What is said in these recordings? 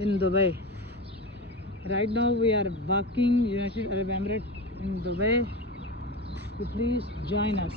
in Dubai. Right now we are walking United Arab Emirates in Dubai. So please join us.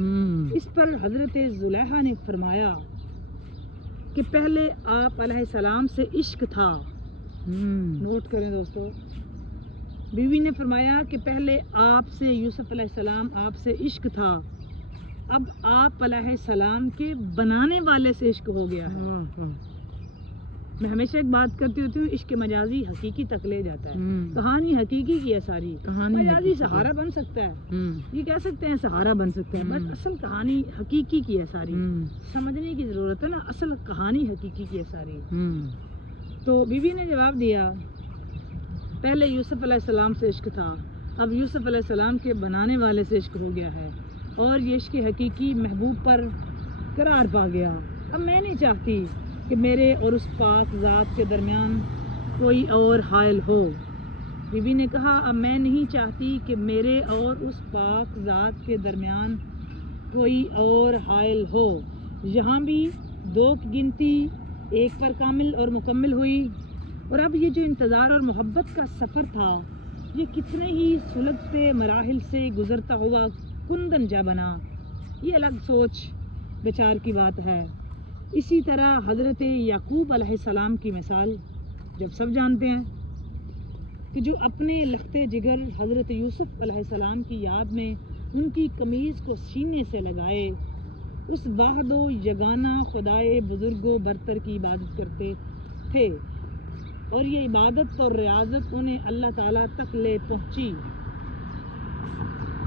اس پر حضرت زلیخا نے فرمایا کہ پہلے آپ علیہ السلام سے عشق تھا. نوٹ کریں دوستو, بیوی نے فرمایا کہ پہلے آپ سے یوسف علیہ السلام آپ سے عشق تھا, اب آپ علیہ السلام کے بنانے والے سے عشق ہو گیا ہے. میں ہمیشہ ایک بات کرتی ہوتی ہوں, عشق مجازی حقیقی تک لے جاتا ہے. کہانی حقیقی کی ہے ساری, مجازی سہارا بن سکتا ہے, یہ کہہ سکتے ہیں سہارا بن سکتا ہے, بٹ اصل کہانی حقیقی کی ہے ساری. سمجھنے کی ضرورت ہے نا, اصل کہانی حقیقی کی ہے ساری. تو بیوی نے جواب دیا پہلے یوسف علیہ السلام سے عشق تھا, اب یوسف علیہ السلام کے بنانے والے سے عشق ہو گیا ہے, اور یہ عشق حقیقی محبوب پر قرار پا گیا. اب میں نہیں چاہتی کہ میرے اور اس پاک ذات کے درمیان کوئی اور حائل ہو. بیوی نے کہا اب میں نہیں چاہتی کہ میرے اور اس پاک ذات کے درمیان کوئی اور حائل ہو. یہاں بھی 2 کی گنتی 1 پر کامل اور مکمل ہوئی, اور اب یہ جو انتظار اور محبت کا سفر تھا یہ کتنے ہی سلگتے مراحل سے گزرتا ہوا کندن جا بنا. یہ الگ سوچ بچار کی بات ہے. اسی طرح حضرت یعقوب علیہ السلام کی مثال جب سب جانتے ہیں کہ جو اپنے لختے جگر حضرت یوسف علیہ السلام کی یاد میں ان کی قمیض کو سینے سے لگائے اس واحد و یگانہ خدائے بزرگ و برتر کی عبادت کرتے تھے, اور یہ عبادت اور ریاضت انہیں اللہ تعالیٰ تک لے پہنچی.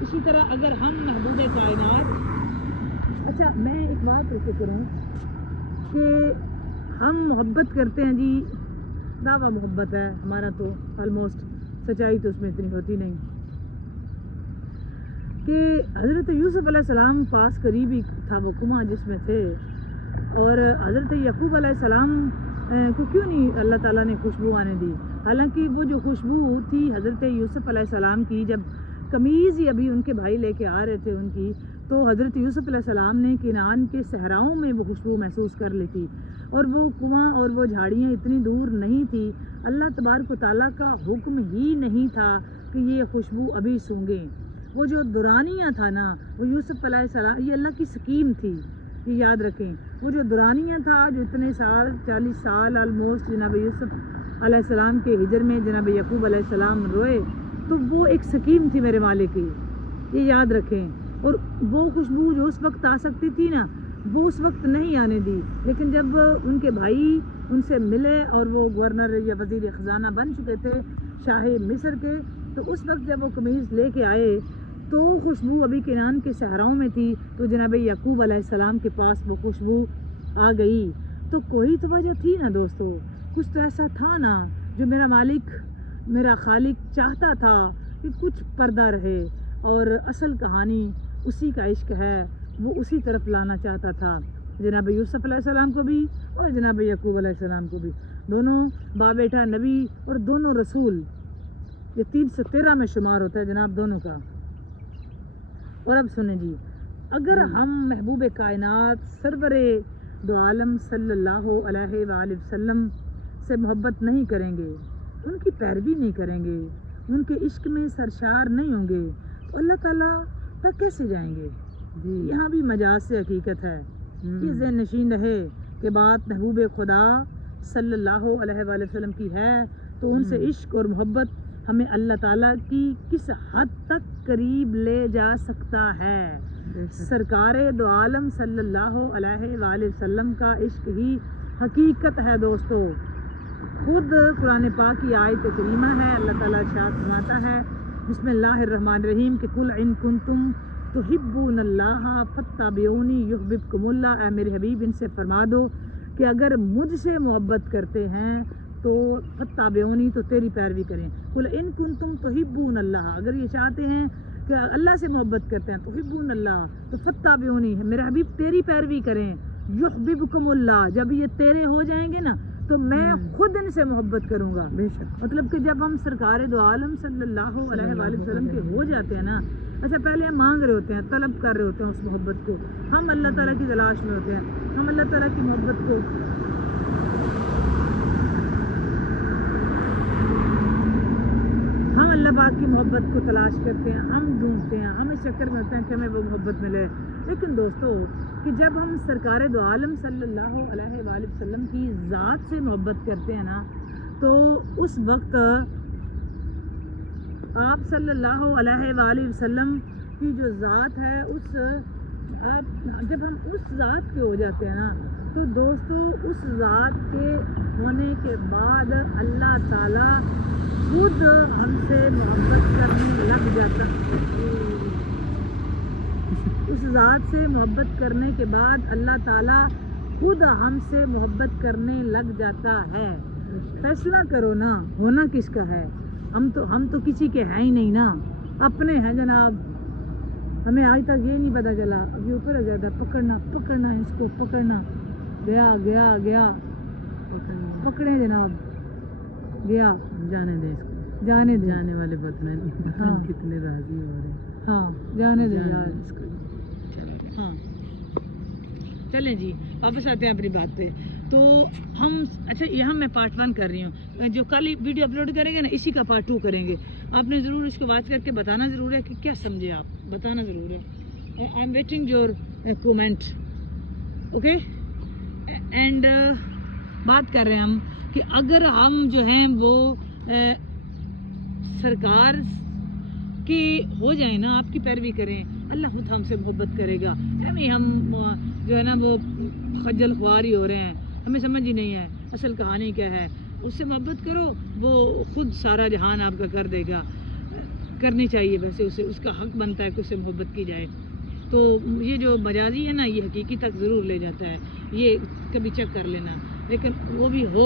اسی طرح اگر ہم محبوب کائنات, اچھا میں ایک بات رکھے کروں کہ ہم محبت کرتے ہیں, جی دعویٰ محبت ہے ہمارا, تو آلموسٹ سچائی تو اس میں اتنی ہوتی نہیں, کہ حضرت یوسف علیہ السلام پاس قریبی تھا وہ کنواں جس میں تھے, اور حضرت یعقوب علیہ السلام کو کیوں نہیں اللہ تعالیٰ نے خوشبو آنے دی. حالانکہ وہ جو خوشبو تھی حضرت یوسف علیہ السلام کی, جب قمیض ہی ابھی ان کے بھائی لے کے آ رہے تھے ان کی, تو حضرت یوسف علیہ السلام نے کنعان کے صحراؤں میں وہ خوشبو محسوس کر لی تھی, اور وہ کنواں اور وہ جھاڑیاں اتنی دور نہیں تھی. اللہ تبارک و تعالیٰ کا حکم ہی نہیں تھا کہ یہ خوشبو ابھی سونگیں. وہ جو دورانیہ تھا نا, وہ یوسف علیہ السلام, یہ اللہ کی سکیم تھی, یہ یاد رکھیں. وہ جو دورانیہ تھا جو اتنے سال 40 سال آلموسٹ جناب یوسف علیہ السلام کے ہجر میں جناب یعقوب علیہ السلام روئے, تو وہ ایک سکیم تھی میرے مالک کی, یہ یاد رکھیں. اور وہ خوشبو جو اس وقت آ سکتی تھی نا, وہ اس وقت نہیں آنے دی. لیکن جب ان کے بھائی ان سے ملے اور وہ گورنر یا وزیر خزانہ بن چکے تھے شاہ مصر کے, تو اس وقت جب وہ قمیض لے کے آئے تو خوشبو ابھی کنعان کے صحراؤں میں تھی, تو جناب یعقوب علیہ السلام کے پاس وہ خوشبو آ گئی. تو کوئی تو وجہ تھی نا دوستو, کچھ تو ایسا تھا نا جو میرا مالک میرا خالق چاہتا تھا کہ کچھ پردہ رہے, اور اصل کہانی اسی کا عشق ہے, وہ اسی طرف لانا چاہتا تھا جناب یوسف علیہ السلام کو بھی اور جناب یعقوب علیہ السلام کو بھی. دونوں باپ بیٹا نبی اور دونوں رسول, یہ 313 میں شمار ہوتا ہے جناب دونوں کا. اور اب سنیں جی, اگر ہم محبوب کائنات سرور دو عالم صلی اللہ علیہ وآلہ وسلم سے محبت نہیں کریں گے, ان کی پیروی نہیں کریں گے, ان کے عشق میں سرشار نہیں ہوں گے, تو اللہ تعالیٰ تک کیسے جائیں گے؟ یہاں بھی مجاز سے حقیقت ہے. یہ ذہن نشین رہے کہ بات محبوب خدا صلی اللہ علیہ وآلہ وسلم کی ہے, تو ان سے عشق اور محبت ہمیں اللہ تعالیٰ کی کس حد تک قریب لے جا سکتا ہے. سرکار دو عالم صلی اللہ علیہ وآلہ وسلم کا عشق ہی حقیقت ہے دوستو. خود قرآن پاک کی آیت کریمہ ہے, اللہ تعالیٰ ارشاد فرماتا ہے بسم اللہ الرحمن الرحیم کہ قل ان کنتم تحبون اللہ فاتبعونی یحببکم اللہ. اے میرے حبیب ان سے فرما دو کہ اگر مجھ سے محبت کرتے ہیں تو فاتبعونی, تو تیری پیروی کریں. قل ان کنتم تحبون اللہ, اگر یہ چاہتے ہیں کہ اللہ سے محبت کرتے ہیں تحبون اللہ, تو فاتبعونی, میرے حبیب تیری پیروی کریں. یحببکم اللہ, جب یہ تیرے ہو جائیں گے نا تو میں خود ان سے محبت کروں گا. مطلب کہ جب ہم سرکار دو عالم صلی اللہ علیہ وآلہ وسلم کے ہو جاتے ہیں نا, اچھا پہلے ہم مانگ رہے ہوتے ہیں, طلب کر رہے ہوتے ہیں اس محبت کو, ہم اللہ تعالیٰ کی تلاش میں ہوتے ہیں, ہم اللہ تعالیٰ کی محبت کو اللہ پاک کی محبت کو تلاش کرتے ہیں, ہم ڈھونڈتے ہیں, ہمیں چکر میں ہوتے ہیں کہ ہمیں وہ محبت ملے. لیکن دوستو کہ جب ہم سرکار دو عالم صلی اللہ علیہ وآلہ وسلم کی ذات سے محبت کرتے ہیں نا تو اس وقت آپ صلی اللہ علیہ وآلہ وسلم کی جو ذات ہے جب ہم اس ذات کے ہو جاتے ہیں نا تو دوستو اس ذات کے ہونے کے بعد اللہ تعالیٰ خود ہم سے محبت کرنے لگ جاتا اس ذات سے محبت کرنے کے بعد اللہ تعالیٰ خود ہم سے محبت کرنے لگ جاتا ہے. فیصلہ کرو نا ہونا کس کا ہے. ہم تو کسی کے ہیں ہی نہیں نا, اپنے ہیں جناب. ہمیں آج تک یہ نہیں پتا چلا, ابھی اوپر زیادہ پکڑنا ہے, اس کو پکڑنا, گیا پکڑے جناب, گیا, جانے دیں اس کو, جانے دیں, جانے والے پتہ نہیں کتنے راضی ہو رہے ہیں. ہاں جانے دیں یار اس کو. ہاں چلیں جی واپس آتے ہیں اپنی بات پہ. تو ہم اچھا یہاں میں پارٹ 1 کر رہی ہوں, جو کل ویڈیو اپلوڈ کریں گے نا اسی کا پارٹ 2 کریں گے. آپ نے ضرور اس کو واچ کر کے بتانا ضرور ہے کہ کیا سمجھے, آپ بتانا ضرور ہے. I am waiting your comment. Okay, and بات کر رہے ہیں ہم کہ اگر ہم جو ہیں وہ سرکار کی ہو جائیں نا, آپ کی پیروی کریں, اللہ خود ہم سے محبت کرے گا. یعنی ہم جو ہے نا وہ خجل خوار ہی ہو رہے ہیں, ہمیں سمجھ ہی نہیں ہے اصل کہانی کیا ہے. اس سے محبت کرو, وہ خود سارا جہان آپ کا کر دے گا. کرنی چاہیے ویسے اسے, اس کا حق بنتا ہے کہ اس سے محبت کی جائے. تو یہ جو مجازی ہے نا یہ حقیقی تک ضرور لے جاتا ہے, یہ کبھی چیک کر لینا. لیکن وہ بھی ہو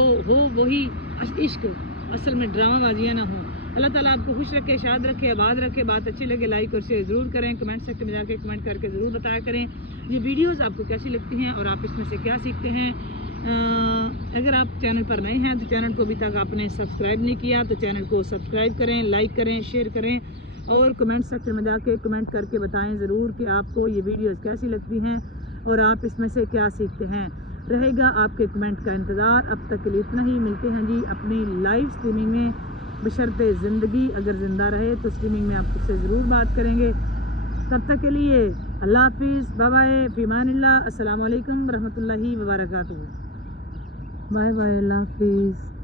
وہی عشق, اصل میں ڈرامہ بازیاں نہ ہوں. اللہ تعالیٰ آپ کو خوش رکھے, شاد رکھے, آباد رکھے. بات اچھی لگے لائک اور شیئر ضرور کریں. کمنٹ سیکشن میں جا کے کمنٹ کر کے ضرور بتایا کریں یہ ویڈیوز آپ کو کیسی لگتی ہیں اور آپ اس میں سے کیا سیکھتے ہیں. اگر آپ چینل پر نئے ہیں تو چینل کو ابھی تک آپ نے سبسکرائب نہیں کیا تو چینل کو سبسکرائب کریں, لائک کریں, شیئر کریں اور کمنٹ سیکشن میں جا کے کمنٹ کر کے بتائیں ضرور کہ آپ کو یہ ویڈیوز کیسی لگتی ہیں اور آپ اس میں سے کیا سیکھتے ہیں. رہے گا آپ کے کمنٹ کا انتظار. اب تک کے لیے اتنا ہی. ملتے ہیں جی اپنی لائیو اسٹریمنگ میں, بشرط زندگی اگر زندہ رہے تو اسٹریمنگ میں آپ خود سے ضرور بات کریں گے. تب تک کے لیے اللہ حافظ, بائے بائے, فی امان اللہ. السلام علیکم ورحمۃ اللہ وبرکاتہ. بائے بائے, اللہ حافظ.